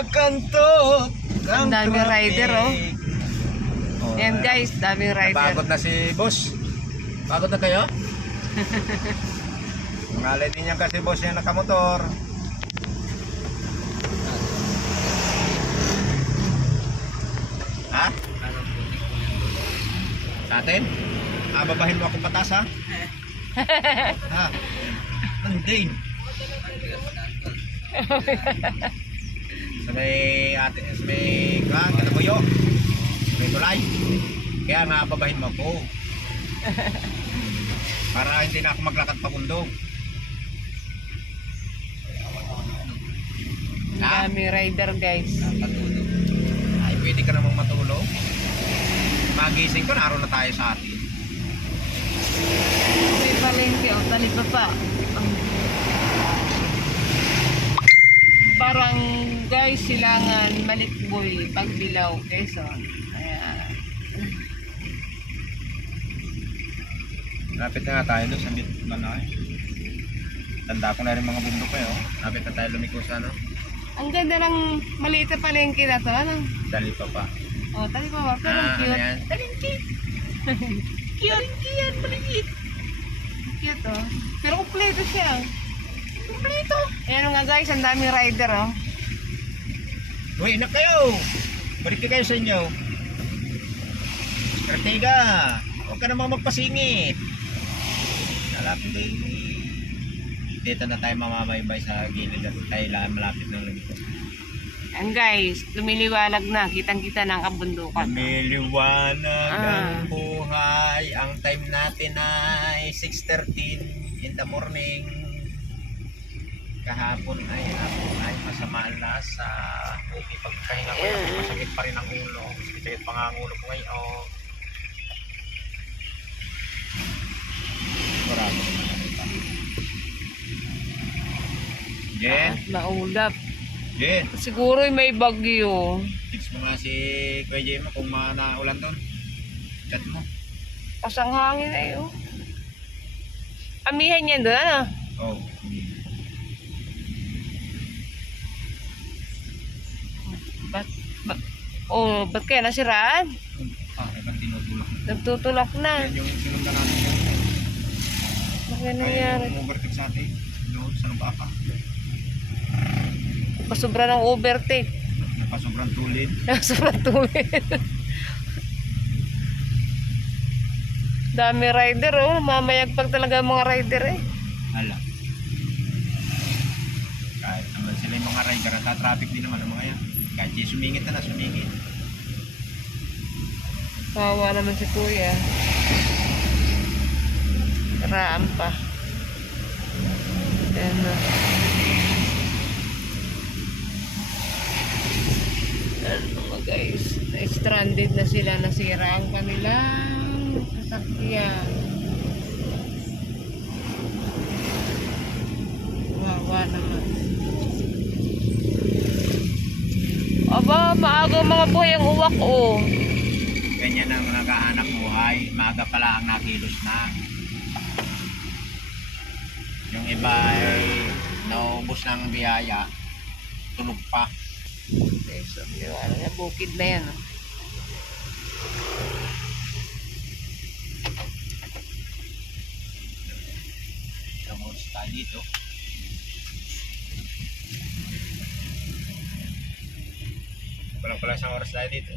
Kakanto. Ang dami rider, oh. oh. Yan guys, daming rider. Napagod na si boss. Pagod na kayo? Ngalay din yan kasi boss yan nakamotor. Ha? Sa atin? Ah, babahin mo akong patas ha? ha? Hindi. sa may ate, sa may kang, kanabuyo. Sa may tulay. Kaya nga babahin mo ako. Para hindi na ako maglakad pa mundo. Ang Ha? daming rider guys. Patulog. Ay, pwede ka namang matulog. Magising ko, naroon na tayo sa atin. May palengke, oh, talito pa. Ang- Parang guys, silangan Malikboy, Pagbilaw, Quezon. Ayan. Lapit na nga tayo doon sa bit Manay. Tanda ko na rin mga bundok eh. Oh. Lapit na tayo lumiko sa ano. Ang ganda ng maliit na palengke na to. Ano? Dali pa pa. Oh, tali pa ba? Pero Ah, cute. yan? Palengke. cute. Cute. Maliit. Cute oh. Pero kumpleto siya. Kumpleto. Ayan nga guys, ang daming rider oh. Uy, na kayo! Balik kayo sa inyo. Stratega! Huwag ka namang magpasingit. Malapit eh. Dito na tayo mamamaybay sa gilid at tayo lang malapit ng lumiko. Ayan guys, lumiliwanag na. Kitang-kita ng kabundukan. Lumiliwanag ang Ah. buhay. Ang time natin ay 6.13 in the morning. Kahapon ay ako ay masama ang lasa. Okay, pagkahinga ko Yeah. masakit pa rin ang ulo. Masakit pa nga ang ulo ko ngayon. Sigurado ko masakit pa. Jen. Jen, Siguro may bagyo. tips mo nga si Kuya Jen mo kung manaulan doon. Chat mo. Pasang hangin na yun. Amihan yan doon, ano? Oh. Ba't, ba, oh, ba't kaya nasiraan? Ah, ibang tinutulak. Nagtutulak na. Yan yung sinundan natin kaya ay, nangyari? yung overtake sa atin. Doon sa Lubaka. Pasobra ng overtake. Napasobrang tulid. Sobrang tuwid. Dami rider, oh. Mamayagpag talaga mga rider, eh. Hala. Kahit naman sila yung mga rider at traffic din naman ang mga yan. Kahit yung sumingit na na, sumingit. Kawawa naman si kuya. Raan pa. Ayan na. Mga guys, na-stranded na sila, nasira ang kanilang sasakyan. Maaga mga buhay ang uwak oh. Ganyan ang naghahanap buhay. Maaga pala ang nakilos na. Yung iba ay naubos ng biyaya. Tulog pa. Okay, so, ano niya, bukid na yan. Oh. Tayo dito. Walang pala isang oras tayo dito.